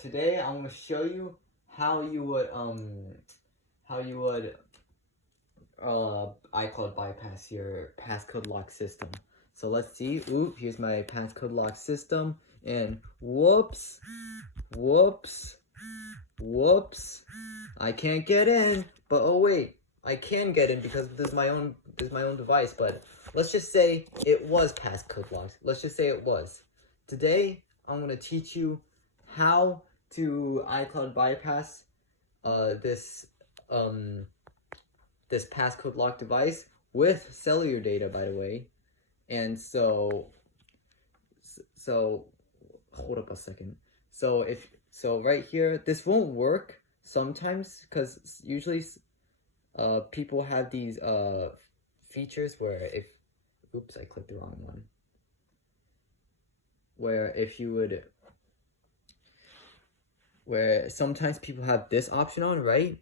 Today I'm going to show you how you would iCloud bypass your passcode lock system. So let's see. Ooh, here's my passcode lock system, and whoops, I can't get in. But oh wait, I can get in because this is my own device. But let's just say it was passcode locked. Let's just say it was. Today I'm gonna teach you how to iCloud bypass this passcode lock device with cellular data, by the way. And so hold up a second. So right here, this won't work sometimes because usually people have these features where oops, I clicked the wrong one. Where sometimes people have this option on, right?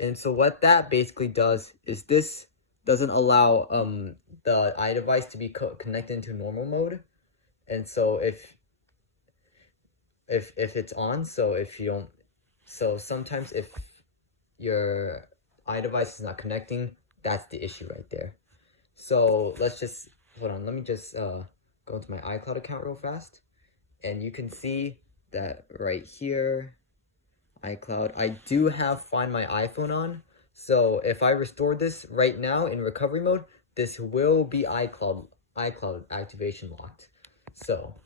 And so what that basically does is this doesn't allow the iDevice to be connected into normal mode. And so if it's on, so sometimes if your iDevice is not connecting, that's the issue right there. So let's just hold on. Let me just go into my iCloud account real fast, and you can see that right here, iCloud, I do have Find My iPhone on. So if I restore this right now in recovery mode, this will be iCloud activation locked. So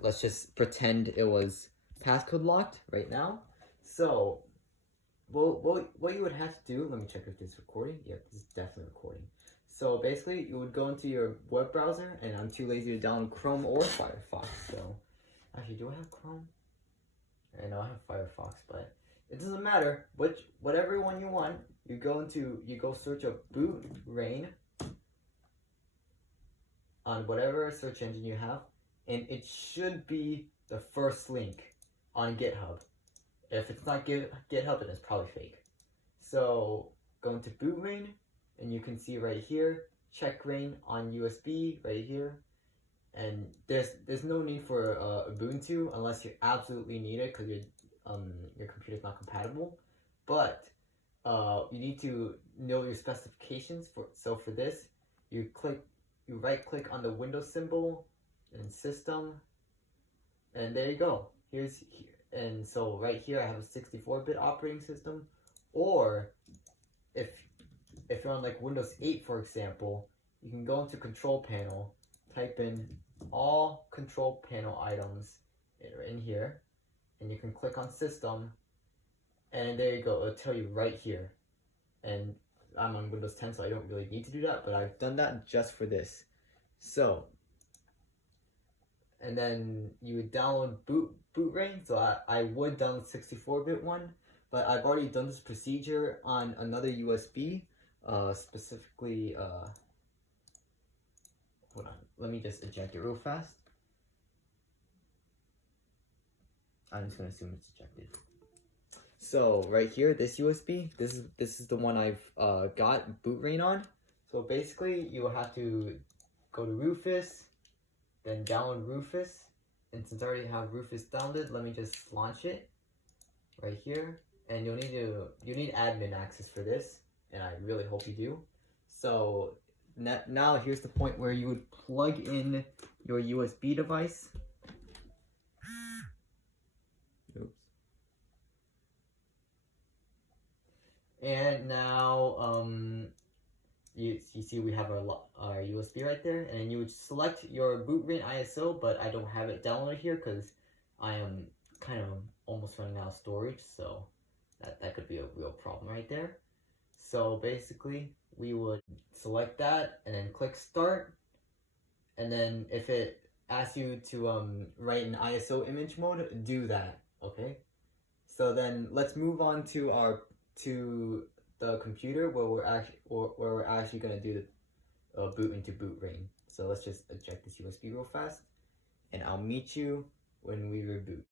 let's just pretend it was passcode locked right now. So what you would have to do, let me check if this is recording. Yeah, this is definitely recording. So basically you would go into your web browser, and I'm too lazy to download Chrome or Firefox. So actually, do I have Chrome? I know I have Firefox, but it doesn't matter. Whatever one you want, you go search up boot rain on whatever search engine you have, and it should be the first link on GitHub. If it's not GitHub, then it's probably fake. So go into boot rain, and you can see right here, check rain on USB right here. And there's no need for Ubuntu unless you absolutely need it because your computer's not compatible. But you need to know your specifications. So for this, you right click on the Windows symbol and System, and there you go. And so right here I have a 64-bit operating system. Or if you're on like Windows 8, for example, you can go into Control Panel, type in all control panel items in here, and you can click on System, and there you go. It'll tell you right here. And I'm on Windows 10, so I don't really need to do that, but I've done that just for this. So, and then you would download boot rain. So I would download 64-bit one, but I've already done this procedure on another USB, specifically. Hold on, let me just eject it real fast. I'm just gonna assume it's ejected. So right here, this USB, this is the one I've got boot rain on. So basically, you will have to go to Rufus, then download Rufus. And since I already have Rufus downloaded, let me just launch it right here. And you need admin access for this, and I really hope you do. So now here's the point where you would plug in your USB device. Oops. And now you see we have our USB right there, and you would select your boot rain ISO, but I don't have it downloaded here because I am kind of almost running out of storage, so that could be a real problem right there. So basically, we would select that and then click Start, and then if it asks you to write an ISO image mode, do that. Okay. So then let's move on to the computer where we're actually gonna do the boot into boot rain. So let's just eject this USB real fast, and I'll meet you when we reboot.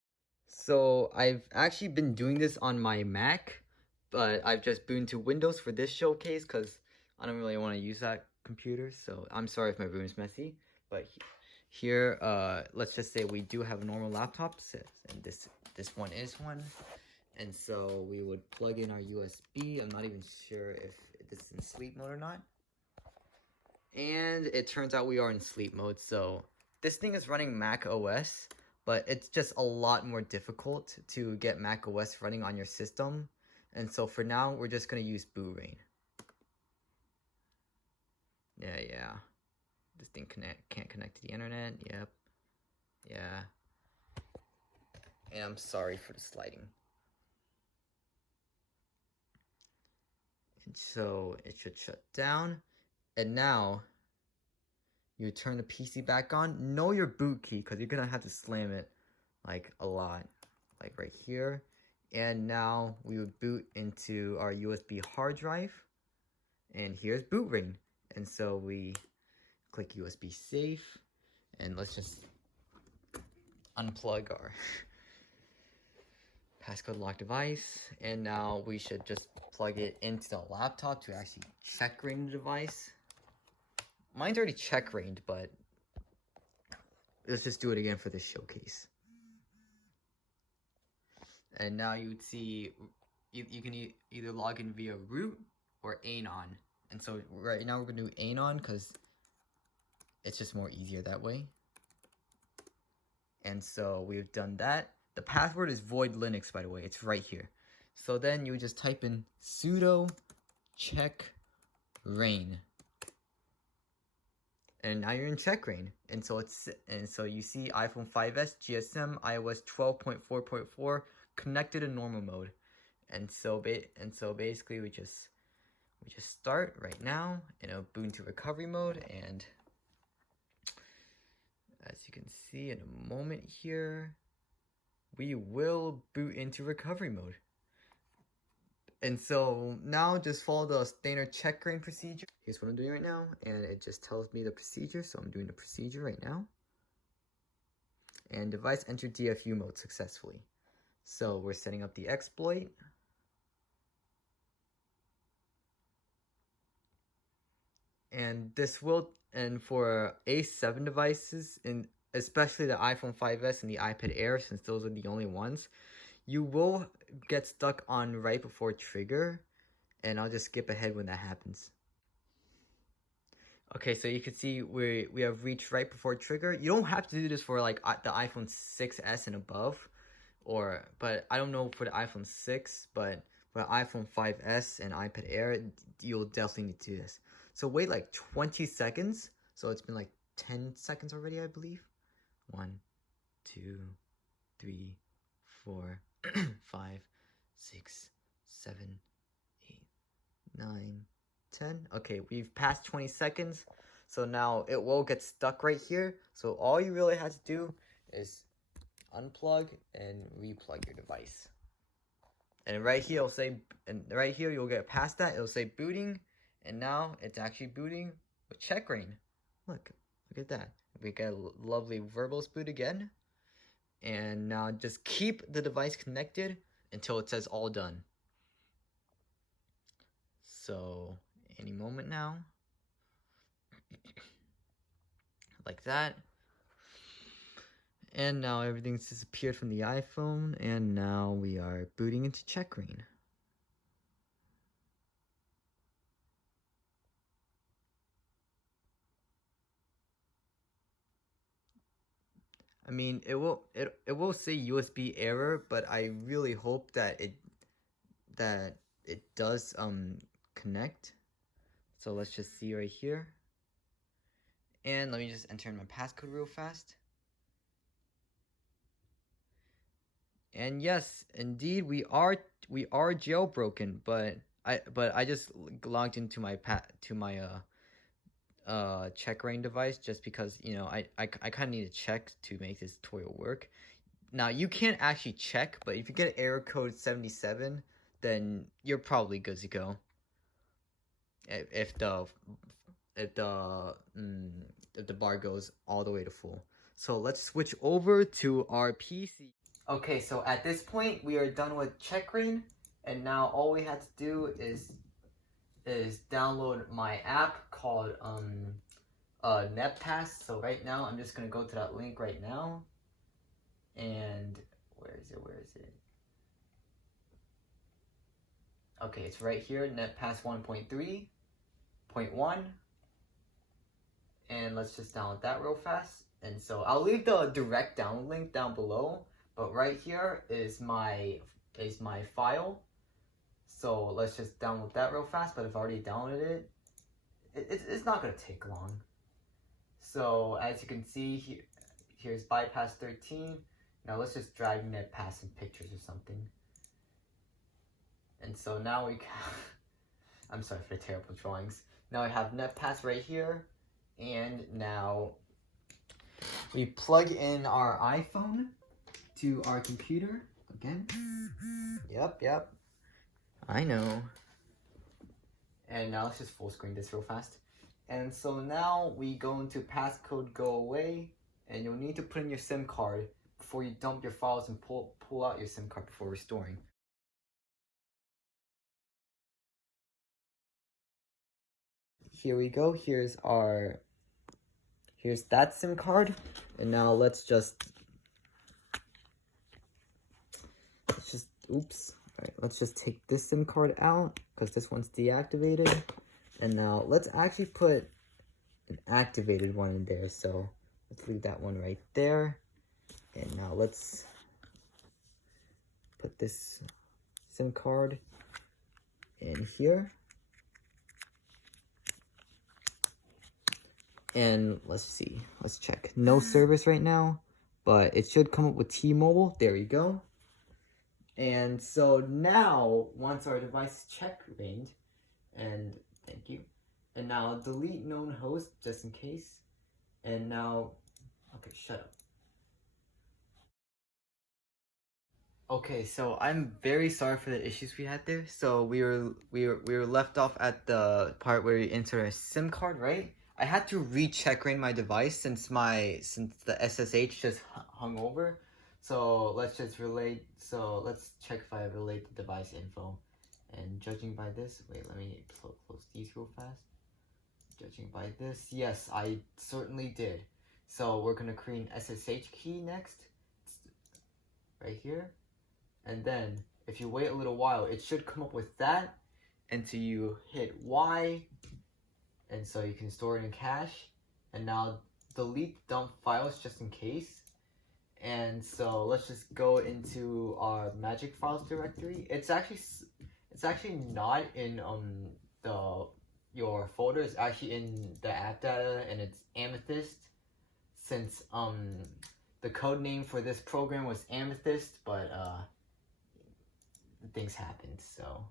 So I've actually been doing this on my Mac, but I've just booted to Windows for this showcase because I don't really want to use that computer. So I'm sorry if my room is messy, but here, let's just say we do have a normal laptop, and this this one is one. And so we would plug in our USB. I'm not even sure if this is in sleep mode or not. And it turns out we are in sleep mode. So this thing is running Mac OS, but it's just a lot more difficult to get Mac OS running on your system. And so for now, we're just going to use boot rain. Yeah. This thing can't connect to the internet. Yep. Yeah. And I'm sorry for the sliding. And so it should shut down. And now you turn the PC back on. Know your boot key, because you're going to have to slam it like a lot. Like right here. And now we would boot into our USB hard drive. And here's boot rain. And so we click USB safe. And let's just unplug our passcode lock device. And now we should just plug it into the laptop to actually check rain the device. Mine's already check rained, but let's just do it again for this showcase. And now you would see you can either log in via root or anon. And so right now we're going to do anon because it's just more easier that way. And so we've done that. The password is void Linux, by the way. It's right here. So then you just type in sudo check rain. And now you're in check rain. And so you see iPhone 5s, GSM, iOS 12.4.4 connected in normal mode. And so basically we just start right now in a boot into recovery mode, and as you can see in a moment here, we will boot into recovery mode. And so now just follow the standard check rain procedure. Here's what I'm doing right now, and it just tells me the procedure, so I'm doing the procedure right now. And device entered DFU mode successfully. So we're setting up the exploit. And this will, and for A7 devices, and especially the iPhone 5s and the iPad Air, since those are the only ones, you will get stuck on right before trigger, and I'll just skip ahead when that happens. Okay, so you can see we have reached right before trigger. You don't have to do this for like the iPhone 6s and above, but I don't know for the iPhone 6, but for the iPhone 5s and iPad Air, you'll definitely need to do this. So wait like 20 seconds. So it's been like 10 seconds already, I believe. 1, 2, 3, 4, 5, 6, 7, 8, 9, 10. Okay, we've passed 20 seconds. So now it will get stuck right here. So all you really have to do is unplug and replug your device. And right here it'll say, and right here you'll get past that, it'll say booting. And now it's actually booting with check rain. Look at that. We get a lovely verbose boot again. And now just keep the device connected until it says all done. So any moment now. Like that. And now everything's disappeared from the iPhone. And now we are booting into check rain. I mean, it will say USB error, but I really hope that it does connect. So let's just see right here. And let me just enter in my passcode real fast. And yes, indeed we are jailbroken, but I just logged into my check rain device just because, you know, I kind of need to check to make this tutorial work. Now you can't actually check, but if you get error code 77, then you're probably good to go. If the bar goes all the way to full. So let's switch over to our PC. Okay, so at this point we are done with check rain, and now all we have to do is download my app called Neppass. So right now I'm just gonna go to that link right now, and Where is it? Where is it? Okay, it's right here, Neppass 1.3.1. And let's just download that real fast. And so I'll leave the direct download link down below, but right here is my file. So let's just download that real fast, but I've already downloaded it. It's not gonna take long. So as you can see, here's bypass 13. Now let's just drag Neppass in pictures or something. And so now we can, I'm sorry for the terrible drawings. Now I have Neppass right here. And now we plug in our iPhone to our computer again. Yep. I know. And now let's just full screen this real fast. And so now we go into passcode go away, and you'll need to put in your SIM card before you dump your files and pull out your SIM card before restoring. Here we go. Here's that SIM card, and now let's just oops. All right, let's just take this SIM card out because this one's deactivated, and now let's actually put an activated one in there. So let's leave that one right there, and now let's put this SIM card in here. And let's see, let's check. No service right now, but it should come up with T-Mobile. There you go. And so now, once our device is check-rained, and thank you, and now delete known host just in case. And now, okay, shut up. Okay, so I'm very sorry for the issues we had there. So we were left off at the part where we enter a SIM card, right? I had to recheck rain my device since the SSH just hung over. So let's just let's check if I relate the device info. And judging by this, wait, let me close these real fast. Judging by this, yes, I certainly did. So we're gonna create an SSH key next, right here. And then if you wait a little while, it should come up with that. And so you hit Y, and so you can store it in cache. And now delete dump files just in case. And so let's just go into our magic files directory. It's actually not in your folder. It's actually in the app data, and it's Amethyst, since the code name for this program was Amethyst, but things happened. So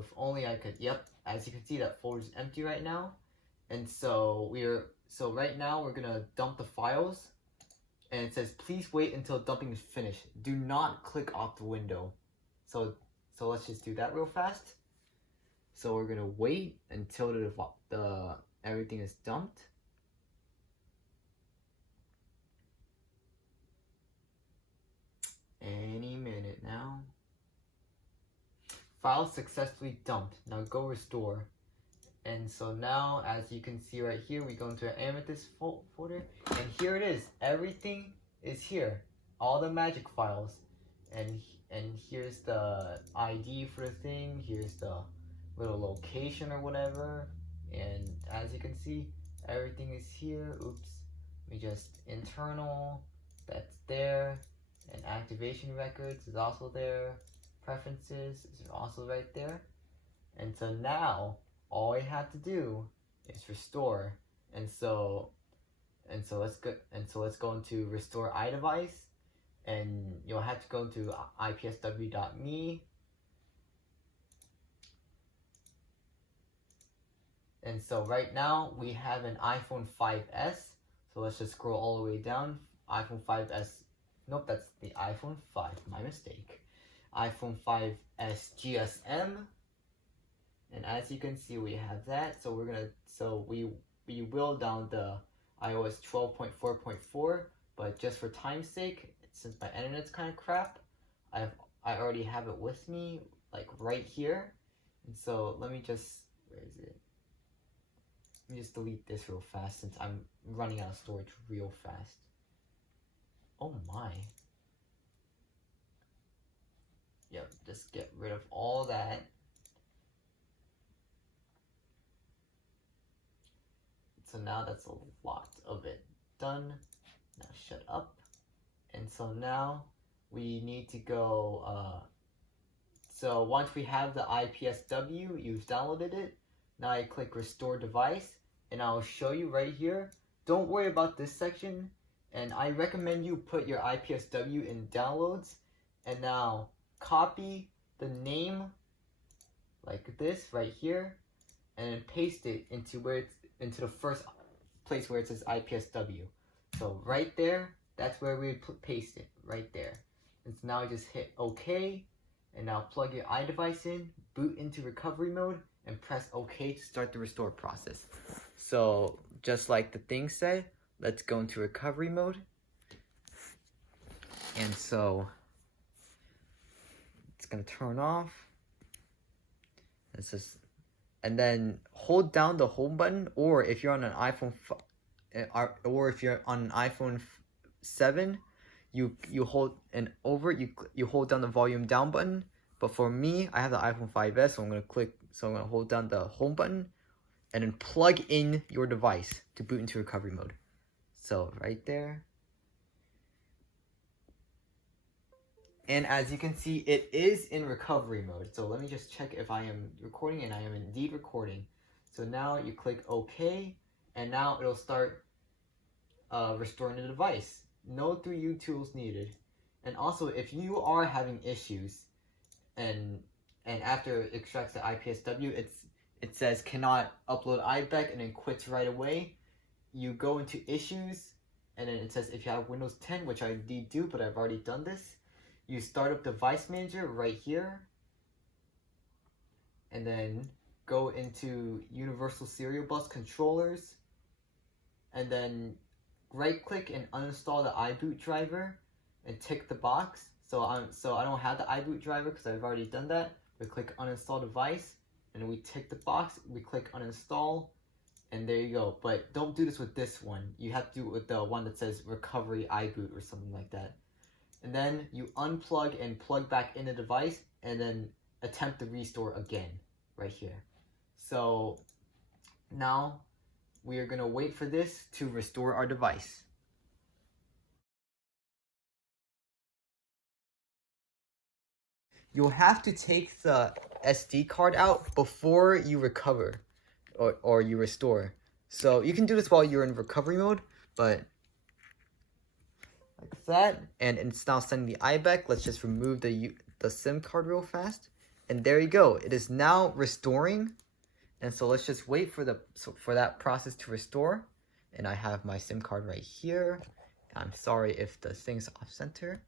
if only I could, yep, as you can see, that folder's empty right now. And so right now we're gonna dump the files, and it says please wait until dumping is finished. Do not click off the window. So let's just do that real fast. So we're gonna wait until the everything is dumped. Any minute now. File successfully dumped. Now go restore. And so now, as you can see right here, we go into our Amethyst folder, and here it is. Everything is here. All the magic files, and here's the ID for the thing. Here's the little location or whatever. And as you can see, everything is here. Oops. We just internal. That's there. And activation records is also there. Preferences is also right there. And so now all I have to do is restore. And so let's go into restore iDevice, and you'll have to go to ipsw.me. And so right now we have an iPhone 5S. So let's just scroll all the way down. iPhone 5S. Nope, that's the iPhone 5. My mistake. iPhone 5S GSM. And as you can see, we have that. So we will download the iOS 12.4.4, but just for time's sake, since my internet's kind of crap, I already have it with me, like right here. And so let me just, where is it? Let me just delete this real fast since I'm running out of storage real fast. Oh my. Yep, just get rid of all that. So now that's a lot of it done. Now shut up. And so now we need to go, so once we have the IPSW, you've downloaded it. Now I click restore device and I'll show you right here. Don't worry about this section. And I recommend you put your IPSW in downloads and now copy the name like this right here and then paste it into where it's into the first place where it says IPSW. So right there, that's where we would paste it, right there. And so now just hit OK, and now plug your iDevice in, boot into recovery mode, and press OK to start the restore process. So just like the thing said, let's go into recovery mode. And so it's gonna turn off. This is, and then hold down the home button, or if you're on an iPhone, or if you're on an iPhone 7, you hold and over you hold down the volume down button. But for me, I have the iPhone 5s, so I'm gonna hold down the home button, and then plug in your device to boot into recovery mode. So right there. And as you can see, it is in recovery mode. So let me just check if I am recording, and I am indeed recording. So now you click OK, and now it'll start restoring the device. No 3U tools needed. And also, if you are having issues, and after it extracts the IPSW, it says cannot upload iBeck and then quits right away. You go into issues, and then it says if you have Windows 10, which I indeed do, but I've already done this. You start up Device Manager right here, and then go into Universal Serial Bus Controllers, and then right-click and uninstall the iBoot driver, and tick the box. So I don't have the iBoot driver because I've already done that. We click Uninstall Device, and then we tick the box. We click Uninstall, and there you go. But don't do this with this one. You have to do it with the one that says Recovery iBoot or something like that. And then you unplug and plug back in the device, and then attempt the restore again, right here. So now we are gonna wait for this to restore our device. You'll have to take the SD card out before you recover or you restore. So you can do this while you're in recovery mode, but like that, and it's now sending the iBeck. Let's just remove the SIM card real fast, and there you go. It is now restoring, and so let's just wait for that process to restore. And I have my SIM card right here. I'm sorry if the thing's off center.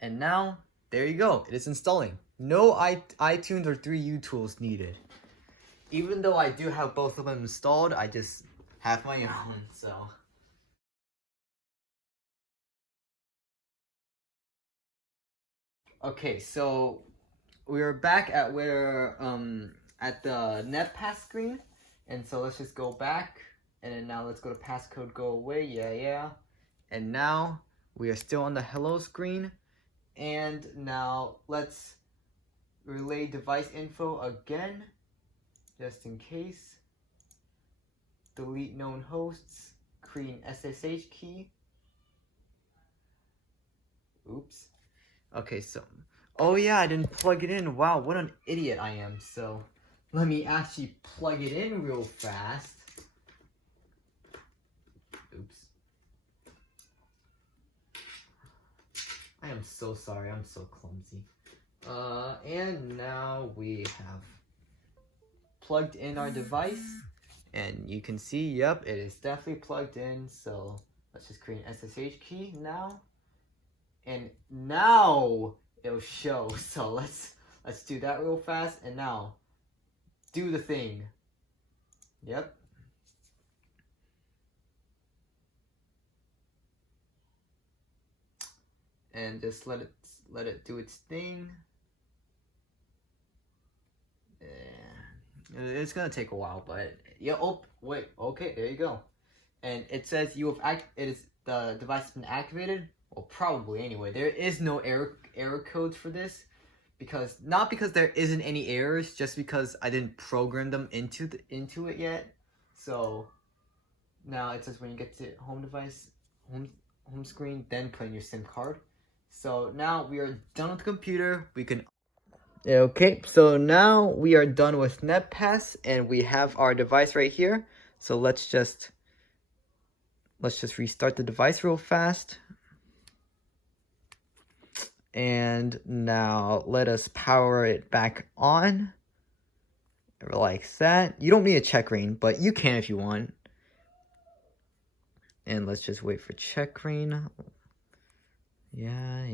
And now there you go. It is installing. No iTunes or 3U tools needed. Even though I do have both of them installed, I just have my own. So. Okay, so we're back at at the Neppass screen, and so let's just go back, and then now let's go to passcode go away, yeah, and now we are still on the hello screen, and now let's relay device info again, just in case. Delete known hosts, create an SSH key. Oops. Okay, so, oh yeah, I didn't plug it in. Wow, what an idiot I am. So, let me actually plug it in real fast. Oops. I am so sorry, I'm so clumsy. And now we have plugged in our device. And you can see, yep, it is definitely plugged in. So, let's just create an SSH key now. And now it'll show. So let's do that real fast. And now do the thing. Yep. And just let it do its thing. Yeah. It's gonna take a while, but yeah. Oh wait. Okay, there you go. and it says the device has been activated. Well, probably anyway. There is no error codes for this, not because there isn't any errors, just because I didn't program them into it yet. So now it says when you get to home screen, then put in your SIM card. So now we are done with the computer. We can. Okay, so now we are done with Neppass, and we have our device right here. So let's just restart the device real fast. And now let us power it back on. Like that. You don't need a checkring, but you can if you want. And let's just wait for checkring. Yeah.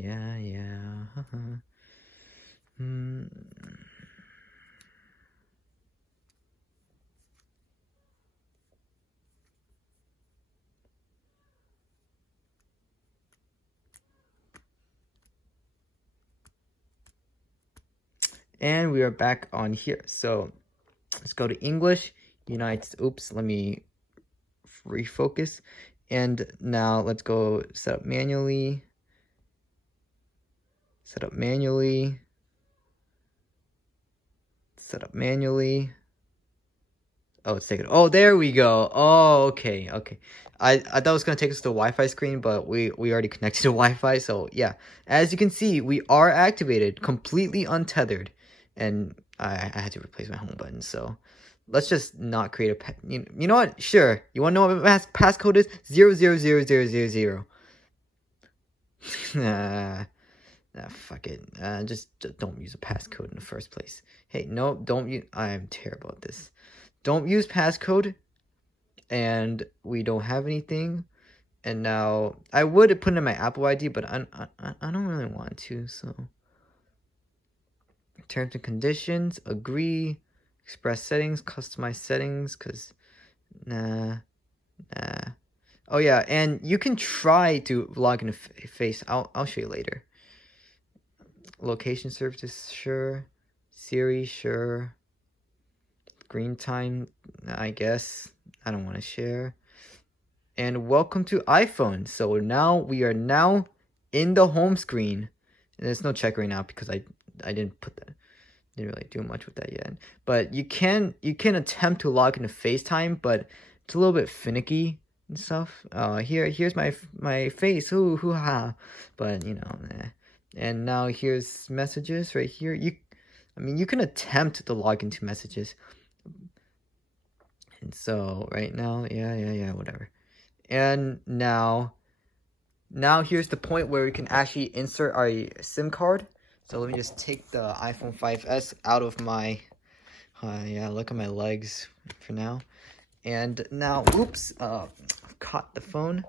And we are back on here. So let's go to English. Oops, let me refocus. And now let's go set up manually. Set up manually. Oh, it's taking. Oh, there we go. Oh, okay. I thought it was gonna take us to the Wi-Fi screen, but we already connected to Wi-Fi. So yeah, as you can see, we are activated, completely untethered, and I had to replace my home button. So let's just not create a. You know what? Sure. You want to know what my passcode is? 0000000. Fuck it. Just don't use a passcode in the first place. Hey, no, don't use. I'm terrible at this. Don't use passcode. And we don't have anything. And now I would put in my Apple ID, but I don't really want to. So terms and conditions, agree, express settings, customize settings, cause nah. Oh yeah, and you can try to log into Face. I'll show you later. Location services, sure. Siri, sure. Screen time, I guess. I don't want to share. And welcome to iPhone. So now we are in the home screen. And there's no check right now because I didn't put that. Didn't really do much with that yet. But you can attempt to log into FaceTime, but it's a little bit finicky and stuff. Here's my face. Hoo ha. But And now here's messages right here. You can attempt to log into messages. And so right now, yeah, whatever. And now here's the point where we can actually insert our SIM card. So let me just take the iPhone 5S out of my, look at my legs for now. And now, oops, caught the phone.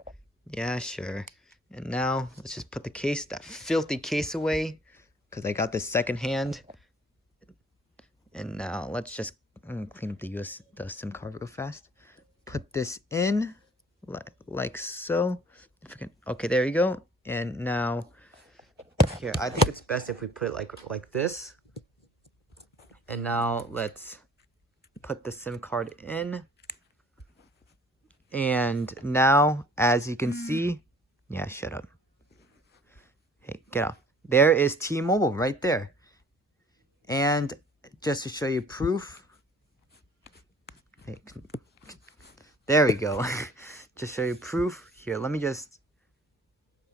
Yeah, sure. And now let's just put that filthy case away because I got this secondhand. And now let's just clean up the SIM card real fast. Put this in like so. Okay, there you go. And now here, I think it's best if we put it like this. And now let's put the SIM card in. And now, as you can see, yeah, shut up. Hey, get off. There is T-Mobile right there. And just to show you proof. Hey, there we go. Just show you proof. Here, let me just.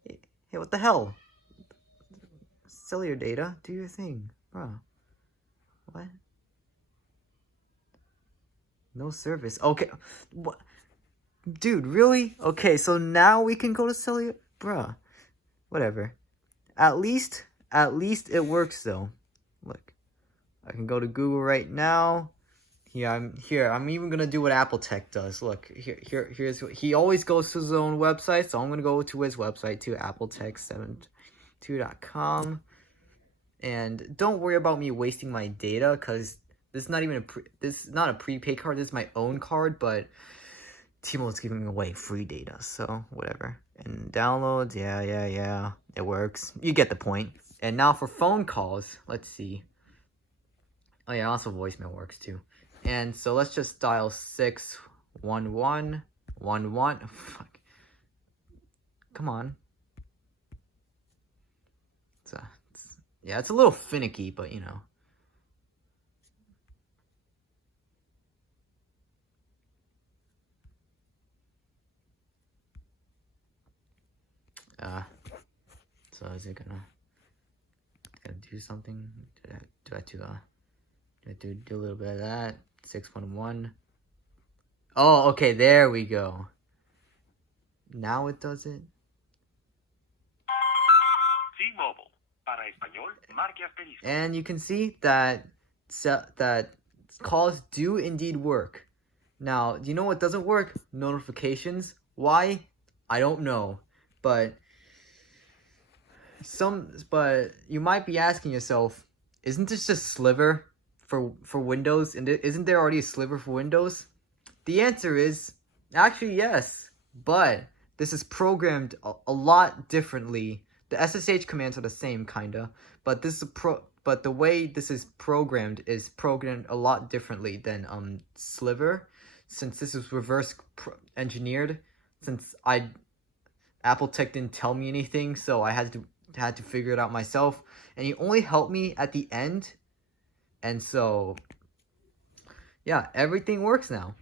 Hey, what the hell? Cellular data, do your thing, bro. What? No service. Okay, what? Dude, really? Okay, so now we can go to cellular, bruh. Whatever. At least it works though. Look, I can go to Google right now. I'm even gonna do what Apple Tech does. Look, here's what he always goes to his own website, so I'm gonna go to his website too, appletech72.com. And don't worry about me wasting my data, because this is not even this is not a prepaid card. This is my own card, but T-Mobile's giving away free data, so whatever. And downloads, yeah, it works. You get the point. And now for phone calls, let's see. Oh yeah, also voicemail works too. And so let's just dial 611. 1-1. Fuck. Come on. Yeah, it's a little finicky, but you know. So is it gonna do something? Do I do a little bit of that? 611. Oh, okay, there we go. Now it does it. T-Mobile. Para español, marque asterisco. And you can see that calls do indeed work. Now, do you know what doesn't work? Notifications. Why? I don't know. But you might be asking yourself, isn't this just Sliver for Windows? And isn't there already a Sliver for Windows? The answer is actually yes, but this is programmed a lot differently. The SSH commands are the same kinda, but the way this is programmed a lot differently than Sliver, since this is reverse engineered. Since Apple Tech didn't tell me anything, so I had to figure it out myself, and he only helped me at the end, and so yeah, everything works now.